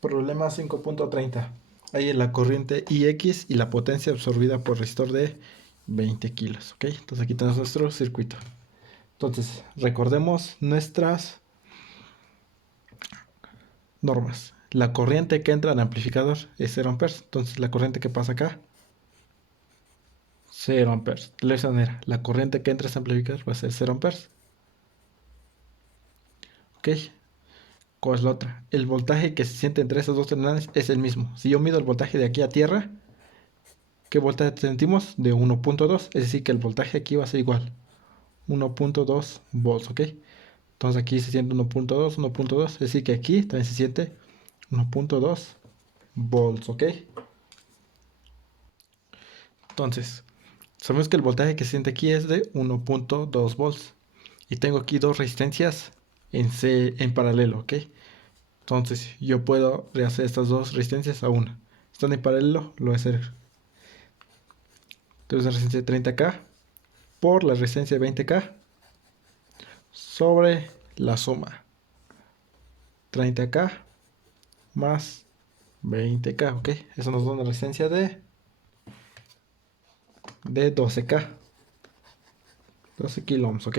Problema 5.30. Hay la corriente IX y la potencia absorbida por resistor de 20 kilos. ¿Ok? Entonces aquí tenemos nuestro circuito. Entonces, recordemos nuestras normas. La corriente que entra al amplificador es 0 amperes. Entonces, la corriente que pasa acá, 0 amperes. De la misma manera, la corriente que entra a este amplificador va a ser 0 amperes. ¿Ok? ¿Cuál es la otra? El voltaje que se siente entre esas dos terminales es el mismo. Si yo mido el voltaje de aquí a tierra, ¿qué voltaje sentimos? De 1.2. Es decir, que el voltaje aquí va a ser igual. 1.2 volts, ¿ok? Entonces aquí se siente 1.2, 1.2. Es decir, que aquí también se siente 1.2 volts, ¿ok? Entonces, sabemos que el voltaje que se siente aquí es de 1.2 volts. Y tengo aquí dos resistencias en paralelo, ¿ok? Entonces, yo puedo rehacer estas dos resistencias a una. Están en paralelo, lo voy a hacer. Entonces, la resistencia de 30K por la resistencia de 20K sobre la suma 30K más 20K, ¿ok? Eso nos da una resistencia de 12K, 12 kilo ohms, ¿ok?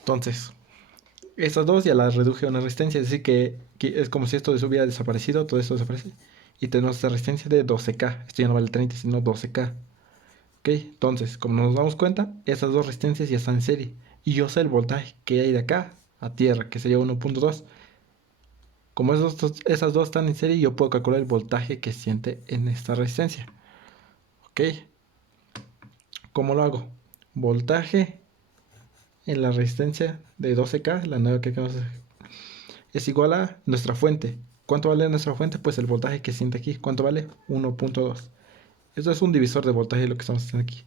Entonces, estas dos ya las reduje a una resistencia, es decir que es como si esto hubiera desaparecido, todo esto desaparece. Y tenemos esta resistencia de 12K, esto ya no vale 30, sino 12K. ¿Ok? Entonces, como nos damos cuenta, esas dos resistencias ya están en serie. Y yo sé el voltaje que hay de acá a tierra, que sería 1.2. Como esas dos están en serie, yo puedo calcular el voltaje que siente en esta resistencia. ¿Ok? ¿Cómo lo hago? Voltaje en la resistencia de 12K, la nueva que acabamos de hacer, es igual a nuestra fuente. ¿Cuánto vale nuestra fuente? Pues el voltaje que siente aquí. ¿Cuánto vale? 1.2. Esto es un divisor de voltaje de lo que estamos haciendo aquí.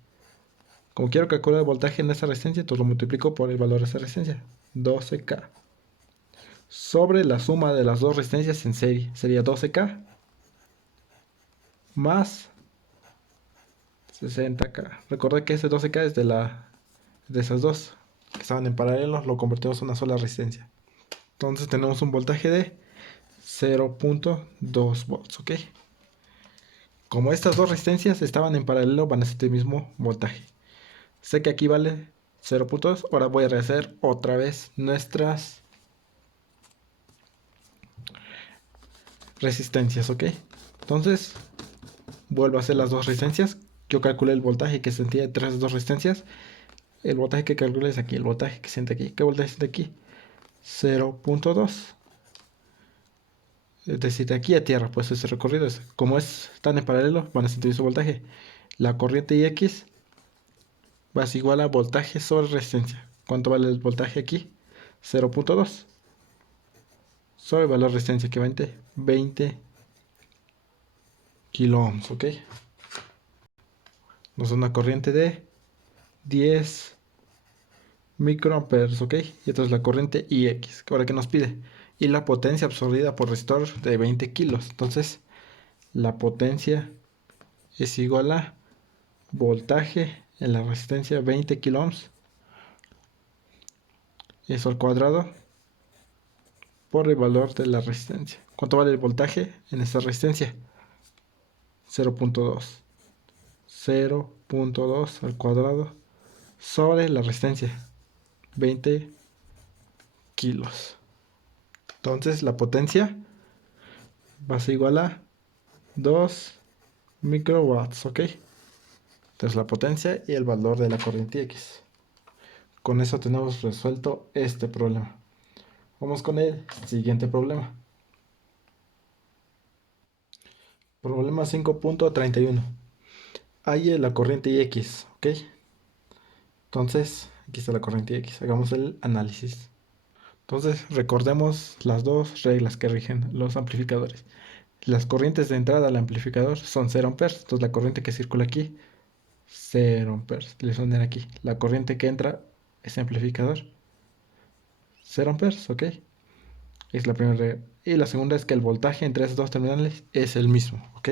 Como quiero calcular el voltaje en esta resistencia, entonces lo multiplico por el valor de esta resistencia. 12K. Sobre la suma de las dos resistencias en serie. Sería 12K más 60K. Recordad que ese 12K es de esas dos que estaban en paralelo. Lo convertimos a una sola resistencia. Entonces tenemos un voltaje de 0.2 volts. ¿Ok? Como estas dos resistencias estaban en paralelo, van a ser el mismo voltaje. Sé que aquí vale 0.2. Ahora voy a rehacer otra vez nuestras resistencias, ¿ok? Entonces, vuelvo a hacer las dos resistencias. Yo calculé el voltaje que sentía entre las dos resistencias. El voltaje que calculé es aquí, el voltaje que siente aquí. ¿Qué voltaje siente aquí? 0.2. Es decir, de aquí a tierra, pues ese recorrido es. Como están en paralelo, van a sentir su voltaje. La corriente IX va a ser igual a voltaje sobre resistencia. ¿Cuánto vale el voltaje aquí? 0.2 sobre el valor de resistencia que 20 kilo ohms, ¿ok? Nos da una corriente de 10 microamperes, ¿ok? Y esta es la corriente IX, ahora que nos pide. Y la potencia absorbida por resistor de 20 kilos. Entonces, la potencia es igual a voltaje en la resistencia 20 kilo ohms. Eso al cuadrado por el valor de la resistencia. ¿Cuánto vale el voltaje en esta resistencia? 0.2. 0.2 al cuadrado sobre la resistencia 20 kilos. Entonces la potencia va a ser igual a 2 microwatts, ¿ok? Entonces la potencia y el valor de la corriente X. Con eso tenemos resuelto este problema. Vamos con el siguiente problema. Problema 5.31. Hay la corriente X, ¿ok? Entonces, aquí está la corriente X. Hagamos el análisis. Entonces, recordemos las dos reglas que rigen los amplificadores. Las corrientes de entrada al amplificador son 0 amperes. Entonces, la corriente que circula aquí, 0 amperes. Le poner aquí. La corriente que entra a ese amplificador, 0 amperes, ¿ok? Es la primera regla. Y la segunda es que el voltaje entre esas dos terminales es el mismo, ¿ok?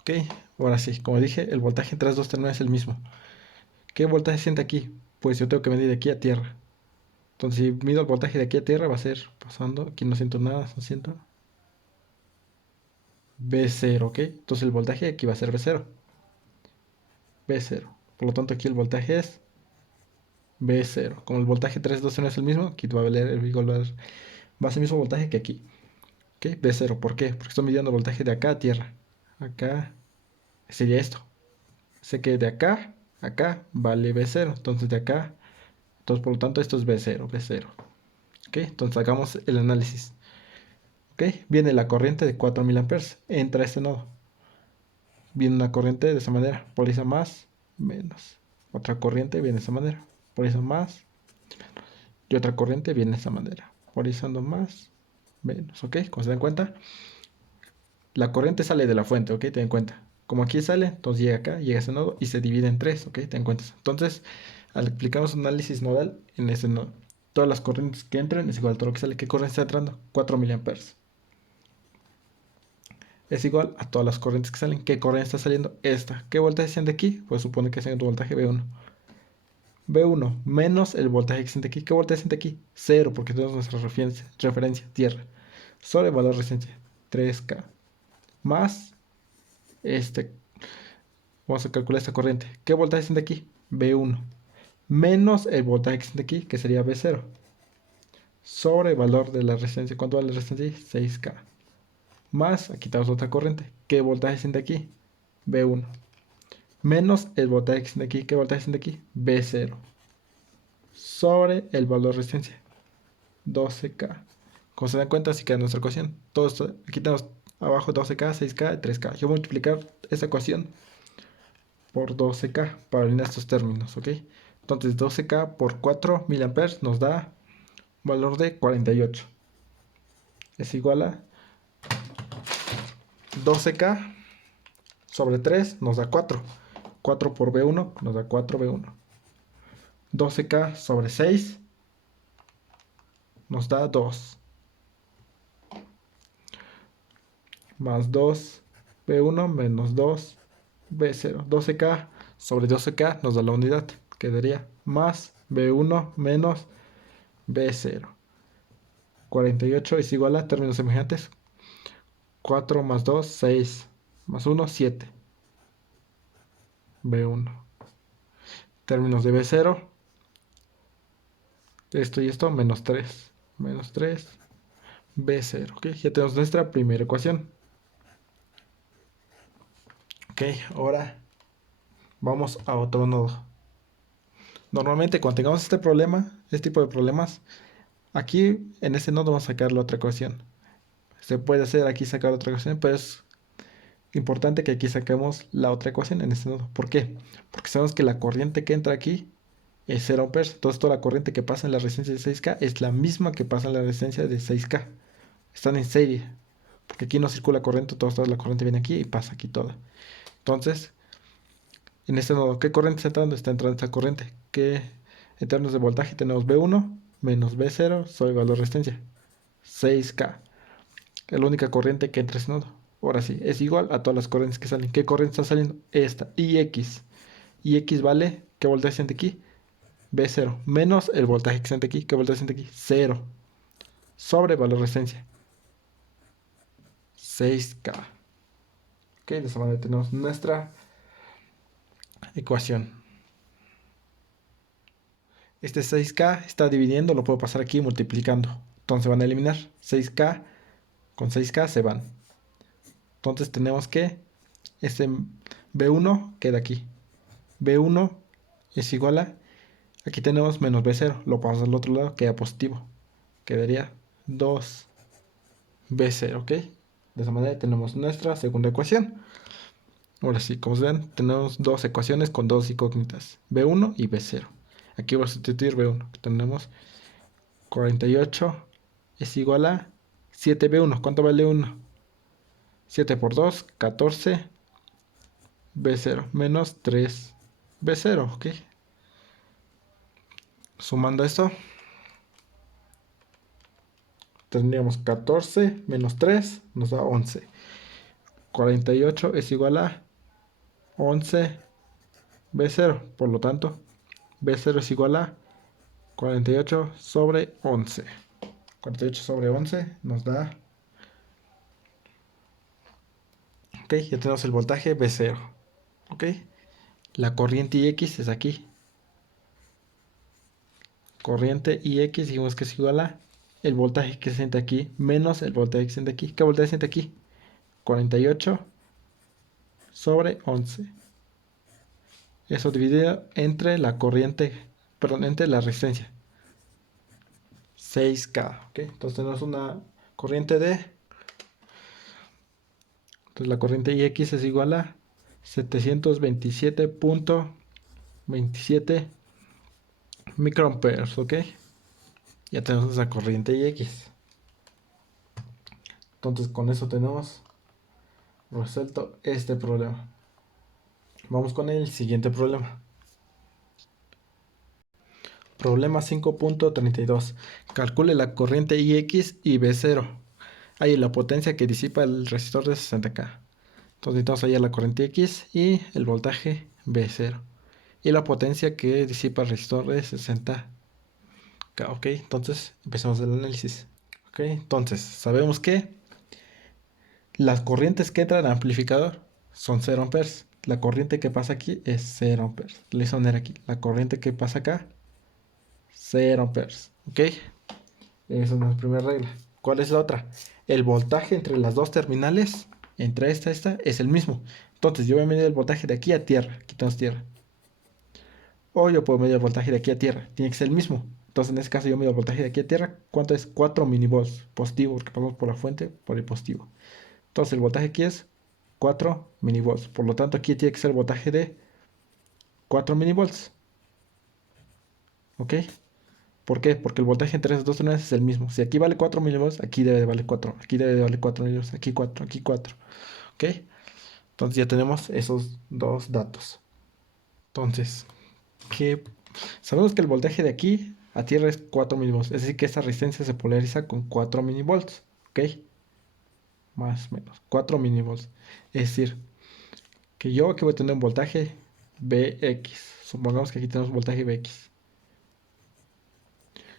Ok, ahora sí, como dije, el voltaje entre las dos terminales es el mismo. ¿Qué voltaje siente aquí? Pues yo tengo que medir de aquí a tierra. Entonces, si mido el voltaje de aquí a tierra, va a ser pasando. Aquí no siento nada, no siento. B0, ¿ok? Entonces el voltaje aquí va a ser B0. B0. Por lo tanto, aquí el voltaje es B0. Como el voltaje 312 no es el mismo, aquí va a valer va a ser el mismo voltaje que aquí. ¿Ok? B0. ¿Por qué? Porque estoy midiendo el voltaje de acá a tierra. Acá sería esto. Sé que de acá a acá vale B0. Entonces de acá. Entonces por lo tanto esto es B0. B0. ¿Ok? Entonces hagamos el análisis. ¿Ok? Viene la corriente de 4 miliamperes. Entra a este nodo. Viene una corriente de esa manera. Polariza más, menos. Otra corriente viene de esa manera. Polariza más. Y otra corriente viene de esa manera. Polarizando más, menos. ¿Ok? Como se dan cuenta, la corriente sale de la fuente. ¿Ok? Ten en cuenta. Como aquí sale, entonces llega acá, llega a ese nodo y se divide en tres. ¿Ok? Ten en cuenta. Entonces, al aplicamos un análisis nodal en ese nodo, todas las corrientes que entran es igual a todo lo que sale. ¿Qué corriente está entrando? 4 miliamperes. Es igual a todas las corrientes que salen. ¿Qué corriente está saliendo? Esta. ¿Qué voltaje siente aquí? Pues supone que es el voltaje B1. B1 menos el voltaje que siente aquí. ¿Qué voltaje siente aquí? 0, porque tenemos nuestra referencia, tierra. Sobre el valor de resistencia, 3K. Más este. Vamos a calcular esta corriente. ¿Qué voltaje siente aquí? B1. Menos el voltaje que siente aquí, que sería B0. Sobre el valor de la resistencia. ¿Cuánto vale la resistencia? 6K. Más, aquí tenemos otra corriente. ¿Qué voltaje siente aquí? B1. Menos el voltaje que siente aquí. ¿Qué voltaje siente aquí? B0. Sobre el valor de resistencia. 12K. Como se dan cuenta, así queda nuestra ecuación. Todo esto, aquí tenemos abajo 12K, 6K, 3K. Yo voy a multiplicar esta ecuación por 12K para alinear estos términos, ¿ok? Entonces 12K por 4 miliamperes nos da un valor de 48. Es igual a 12K sobre 3 nos da 4. 4 por B1 nos da 4B1. 12K sobre 6 nos da 2. Más 2B1 menos 2B0. 12K sobre 12K nos da la unidad. Quedaría más B1 menos B0. 48 es igual a términos semejantes. 4 más 2, 6. Más 1, 7. B1. Términos de B0. Esto y esto, menos 3. Menos 3. B0. ¿Ok? Ya tenemos nuestra primera ecuación. Ok, ahora vamos a otro nodo. Normalmente cuando tengamos este problema, este tipo de problemas, aquí en este nodo vamos a sacar la otra ecuación. Se puede hacer aquí sacar otra ecuación, pero es importante que aquí saquemos la otra ecuación en este nodo. ¿Por qué? Porque sabemos que la corriente que entra aquí es 0 amperes. Entonces toda la corriente que pasa en la resistencia de 6K es la misma que pasa en la resistencia de 6K. Están en serie. Porque aquí no circula corriente, toda la corriente viene aquí y pasa aquí toda. Entonces, en este nodo, ¿qué corriente está entrando? Está entrando esta corriente. Que en términos de voltaje tenemos B1 menos B0 sobre el valor de resistencia. 6K. Es la única corriente que entra en este nodo. Ahora sí, es igual a todas las corrientes que salen. ¿Qué corriente está saliendo? Esta, IX. IX vale, ¿qué voltaje siente aquí? B0. Menos el voltaje que siente aquí. ¿Qué voltaje siente aquí? 0. Sobre valor de resistencia. 6K. Ok, de esa manera tenemos nuestra ecuación. Este 6K está dividiendo, lo puedo pasar aquí multiplicando. Entonces van a eliminar 6K con 6K se van. Entonces tenemos que este B1 queda aquí. B1 es igual a, aquí tenemos menos B0, lo pasamos al otro lado, queda positivo. Quedaría 2B0, ¿ok? De esa manera tenemos nuestra segunda ecuación. Ahora sí, como se ven, tenemos dos ecuaciones con dos incógnitas, B1 y B0. Aquí voy a sustituir B1. Tenemos 48 es igual a 7B1. ¿Cuánto vale 1? 7 por 2, 14. B0 menos 3B0, ¿ok? Sumando esto, tendríamos 14 menos 3, nos da 11. 48 es igual a 11B0. Por lo tanto, B0 es igual a 48 sobre 11. 48 sobre 11 nos da... Ok, ya tenemos el voltaje V0. Ok, la corriente IX es aquí. Corriente IX dijimos que es igual a el voltaje que se siente aquí menos el voltaje que se siente aquí. ¿Qué voltaje se siente aquí? 48 sobre 11. Eso dividido entre la corriente, perdón, entre la resistencia. 6K. ¿Ok? Entonces tenemos una corriente de... Entonces la corriente IX es igual a 727.27 microamperes. ¿Ok? Ya tenemos esa corriente IX. Entonces con eso tenemos resuelto este problema. Vamos con el siguiente problema. Problema 5.32. Calcule la corriente IX y V0. Hay la potencia que disipa el resistor de 60K. Entonces necesitamos hallar la corriente X y el voltaje V0. Y la potencia que disipa el resistor de 60K. Ok, entonces empezamos el análisis. Ok, entonces sabemos que las corrientes que entran al amplificador son 0 amperes. La corriente que pasa aquí es 0 amperes. Le voy a poner aquí. La corriente que pasa acá, 0 amperes. Ok, esa es nuestra primera regla. ¿Cuál es la otra? El voltaje entre las dos terminales, entre esta y esta, es el mismo. Entonces yo voy a medir el voltaje de aquí a tierra. Quitamos tierra. O yo puedo medir el voltaje de aquí a tierra. Tiene que ser el mismo. Entonces en este caso yo mido el voltaje de aquí a tierra. ¿Cuánto es? 4 milivolts positivo, porque pasamos por la fuente, por el positivo. Entonces el voltaje aquí es 4 milivolts. Por lo tanto aquí tiene que ser el voltaje de 4 milivolts. ¿Ok? ¿Por qué? Porque el voltaje entre esas dos terminales es el mismo. Si aquí vale 4 milivolts, aquí debe de valer 4. Aquí debe de valer 4 milivolts. Aquí 4, aquí 4. ¿Ok? Entonces ya tenemos esos dos datos. Entonces, ¿qué? Sabemos que el voltaje de aquí a tierra es 4 milivolts. Es decir, que esta resistencia se polariza con 4 milivolts. ¿Ok? Más o menos. 4 milivolts. Es decir, que yo aquí voy a tener un voltaje Vx. Supongamos que aquí tenemos un voltaje Vx.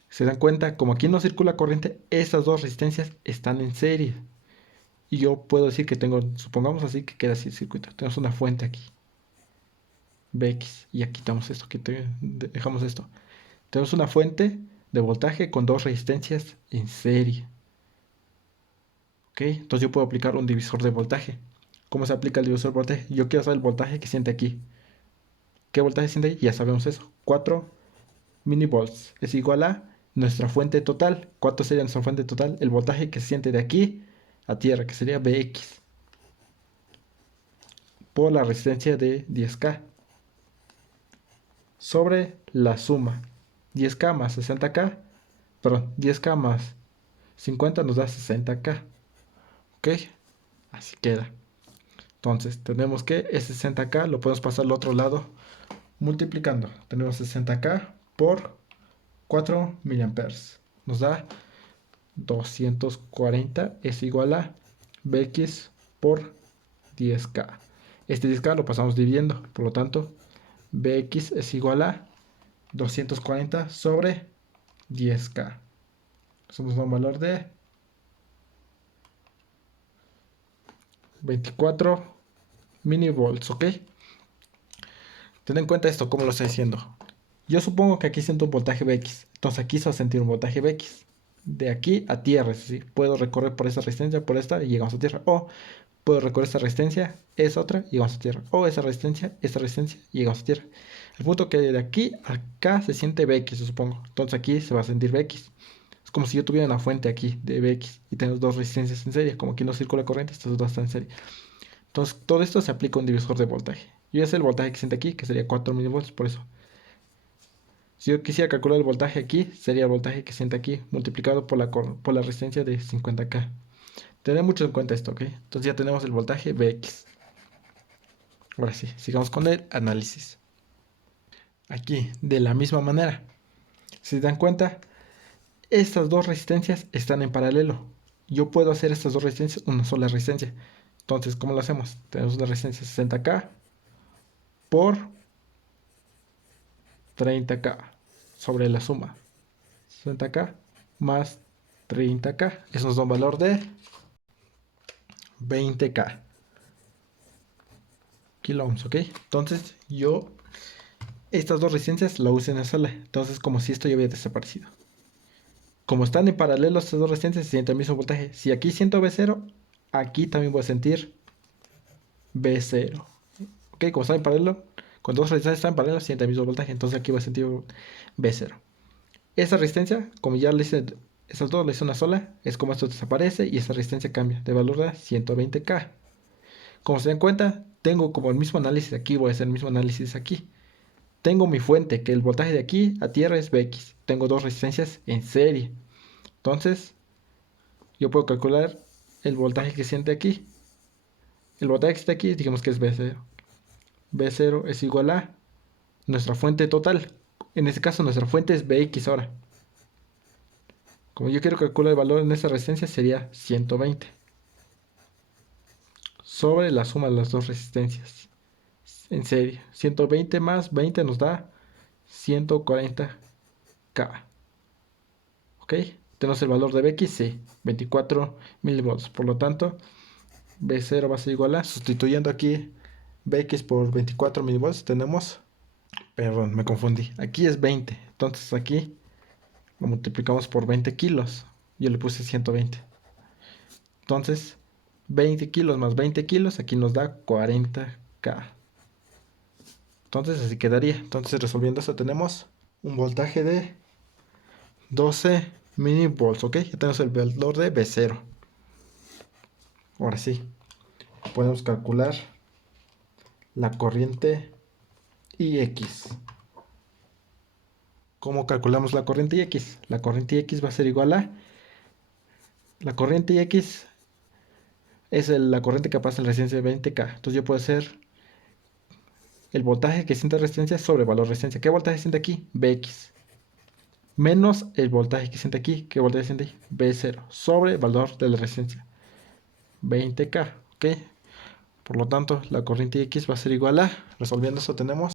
¿Se dan cuenta? Como aquí no circula corriente, estas dos resistencias están en serie. Y yo puedo decir que tengo, supongamos así que queda así el circuito. Tenemos una fuente aquí, Vx, y aquí quitamos esto, dejamos esto. Tenemos una fuente de voltaje con dos resistencias en serie. ¿Ok? Entonces yo puedo aplicar un divisor de voltaje. ¿Cómo se aplica el divisor de voltaje? Yo quiero saber el voltaje que siente aquí. ¿Qué voltaje siente ahí? Ya sabemos eso. 4 milivolts es igual a nuestra fuente total. ¿Cuánto sería nuestra fuente total? El voltaje que se siente de aquí a tierra, que sería Vx, por la resistencia de 10K, sobre la suma 10K más 60K, perdón, 10K más 50 nos da 60K. ¿Ok? Así queda. Entonces tenemos que ese 60K lo podemos pasar al otro lado multiplicando. Tenemos 60K por 4 miliamperes. Nos da 240 es igual a Bx por 10K. Este 10K lo pasamos dividiendo, por lo tanto, Bx es igual a 240 sobre 10K. Somos un valor de 24 milivolts, ¿ok? Ten en cuenta esto, ¿cómo lo estoy diciendo? Yo supongo que aquí siento un voltaje Vx, entonces aquí se va a sentir un voltaje Vx. De aquí a tierra, es decir, puedo recorrer por esta resistencia, por esta y llegamos a tierra. O puedo recorrer esta resistencia, esa otra y llegamos a tierra. O esa resistencia y llegamos a tierra. El punto que de aquí a acá se siente Vx, supongo. Entonces aquí se va a sentir Vx. Es como si yo tuviera una fuente aquí de Vx y tengo dos resistencias en serie. Como aquí no circula corriente, estas dos están en serie. Entonces todo esto se aplica a un divisor de voltaje. Y ese es el voltaje que siente aquí, que sería 4 milivolts, por eso. Si yo quisiera calcular el voltaje aquí, sería el voltaje que siente aquí, multiplicado por la resistencia de 50K. Tener mucho en cuenta esto, ¿ok? Entonces ya tenemos el voltaje Vx. Ahora sí, sigamos con el análisis. Aquí, de la misma manera, si se dan cuenta, estas dos resistencias están en paralelo. Yo puedo hacer estas dos resistencias una sola resistencia. Entonces, ¿cómo lo hacemos? Tenemos una resistencia 60K por 30K sobre la suma. 60K más 30K. Eso nos da un valor de 20K kilo ohms, ¿ok? Entonces yo estas dos resistencias la uso en la sala. Entonces como si esto ya hubiera desaparecido. Como están en paralelo estas dos resistencias, se siente el mismo voltaje. Si aquí siento V0, aquí también voy a sentir V0. ¿Ok? Como están en paralelo, cuando dos resistencias están en paralelo, se siente el mismo voltaje. Entonces aquí voy a sentir V0. Esa resistencia, como ya le hice, esas dos le hice una sola, es como esto desaparece y esa resistencia cambia de valor a 120K. Como se dan cuenta, tengo como el mismo análisis aquí, voy a hacer el mismo análisis aquí. Tengo mi fuente, que el voltaje de aquí a tierra es Vx. Tengo dos resistencias en serie. Entonces, yo puedo calcular el voltaje que siente aquí. El voltaje que está aquí, digamos que es V0. V0 es igual a nuestra fuente total. En este caso, nuestra fuente es Vx ahora. Como yo quiero calcular el valor en esa resistencia, sería 120. Sobre la suma de las dos resistencias. En serie, 120 más 20 nos da 140K. ¿Ok? Tenemos el valor de Vx, sí, 24 milivolts. Por lo tanto, V0 va a ser igual a, sustituyendo aquí Vx por 24 milivolts, tenemos, perdón, me confundí. Aquí es 20, entonces aquí lo multiplicamos por 20 kilos. Yo le puse 120. Entonces, 20 kilos más 20 kilos, aquí nos da 40K. Entonces, así quedaría. Entonces, resolviendo eso, tenemos un voltaje de 12 milivolts, ¿ok? Ya tenemos el valor de V0. Ahora sí, podemos calcular la corriente IX. ¿Cómo calculamos la corriente IX? La corriente IX va a ser igual a... La corriente IX es la corriente que pasa en resistencia de 20K. Entonces yo puedo hacer el voltaje que siente resistencia sobre valor de resistencia. ¿Qué voltaje siente aquí? Vx. Menos el voltaje que siente aquí. ¿Qué voltaje siente ahí? V0. Sobre valor de la resistencia. 20K. ¿Ok? Por lo tanto, la corriente X va a ser igual a... Resolviendo eso tenemos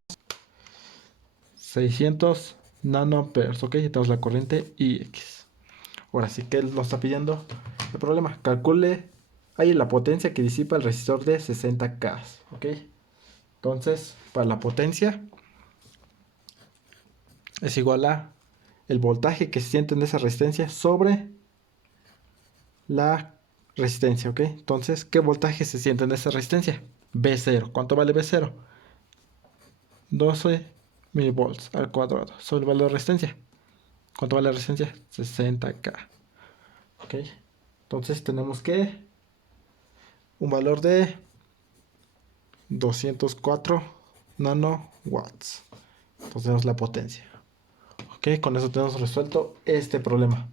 600 nanoamperes. ¿Ok? Ya tenemos la corriente IX. Ahora sí que él nos está pidiendo el problema. Calcule ahí la potencia que disipa el resistor de 60K. ¿Ok? Entonces, para la potencia es igual a el voltaje que se siente en esa resistencia sobre la resistencia, ¿ok? Entonces, ¿qué voltaje se siente en esa resistencia? V0. ¿Cuánto vale V0? 12 milivolts al cuadrado sobre el valor de resistencia. ¿Cuánto vale la resistencia? 60K. ¿Ok? Entonces tenemos que un valor de 204 nanowatts. Entonces tenemos la potencia. Ok, con eso tenemos resuelto este problema.